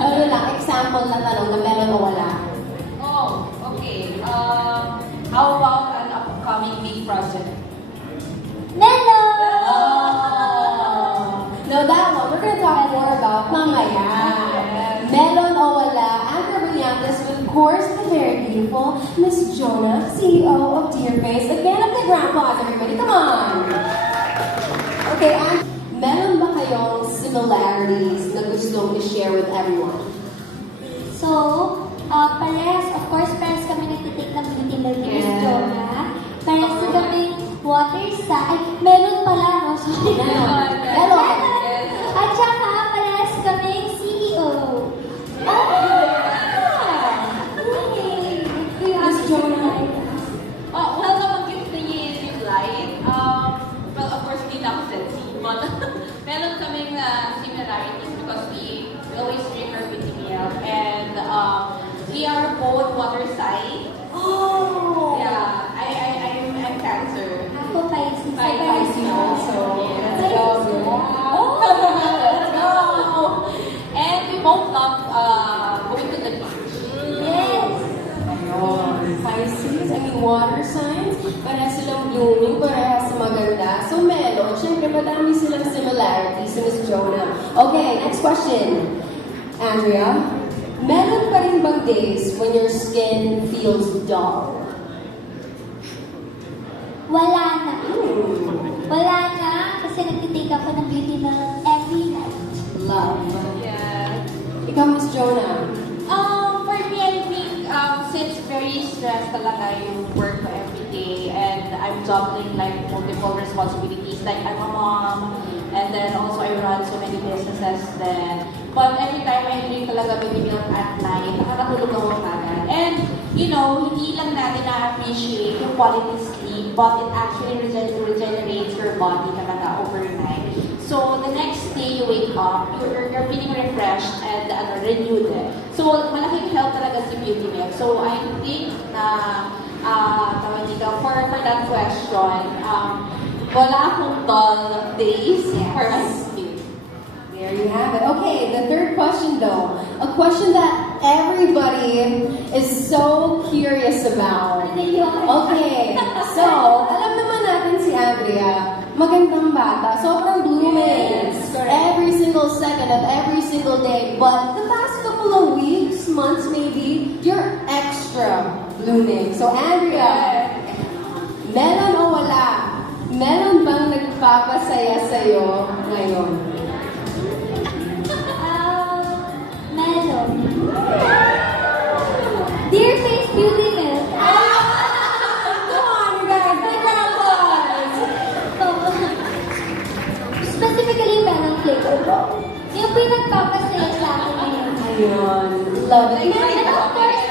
Ano lang, example na tanong na meron o wala. Oh, okay. How about an upcoming big project? Melon! Oh. No, that one, we're gonna talk more about mamaya. Melon o wala, Andrea Brillantes with, of course, the very beautiful Miss Jonah, CEO of Dear Face. Again, of the grand applause, everybody. Come on! Okay, and meron ba kayong similarities na gustong i-share with everyone? So, parehas, of course, parehas kami nagtitake ng beauty milk ni Miss Yeah. Jonah. Parehas din kami water sa, meron pala, no? Sorry. Meron. At saka, parehas kami CEO. Miss Jonah. Oh, well, nabanggit na niya yung light. Well, of course, hindi na ako sexy. But, meron kaming similarities because we always drink our beauty milk. And we are both water sign. Oh! Yeah, I'm Cancer. Ako, Pisces. Pisces also. Yeah. Let's go. Let's go! And we both love going to the beach. Yes. Ayun. Pisces, I mean water signs, para silang blooming, para sa maganda. So meron, syempre madami silang similarities sa Miss Jonah. Okay, next question. Andrea, meron pa rin bang days when your skin feels dull? Wala na. Wala na, kasi nagtitake ako ng beauty milk every night. Love. Yeah. Ikaw, Miss Jonah. For me, I think since very stressed talaga yung work ko every day and I'm juggling like multiple responsibilities, like I'm a mom and then also I run so many businesses then. But every time I drink talaga baby milk at night, nakakatulog ako agad. And you know, hindi lang natin na-appreciate yung quality sleep, but it actually regenerates your body talaga overnight. So the next day you wake up, you're feeling refreshed and renewed. So malaking help talaga si beauty milk. So I think na tawag dito, for that question, wala akong dull days for my skin. There you have it. Okay, the third question though. A question that everybody is so curious about. Okay, so, alam naman natin si Andrea, magandang bata, sobrang blooming. Yes, correct. Every single second of every single day. But the past couple of weeks, months maybe, you're extra blooming. So Andrea, meron o wala? Meron bang nagpapasaya sa'yo ngayon? Melon. Dear Face Beauty Milk. Come on, you guys, big round of applause. Specifically, melon flavor po. Yung pinagpapasaya sa akin ngayon. Ayun, love it. And of course,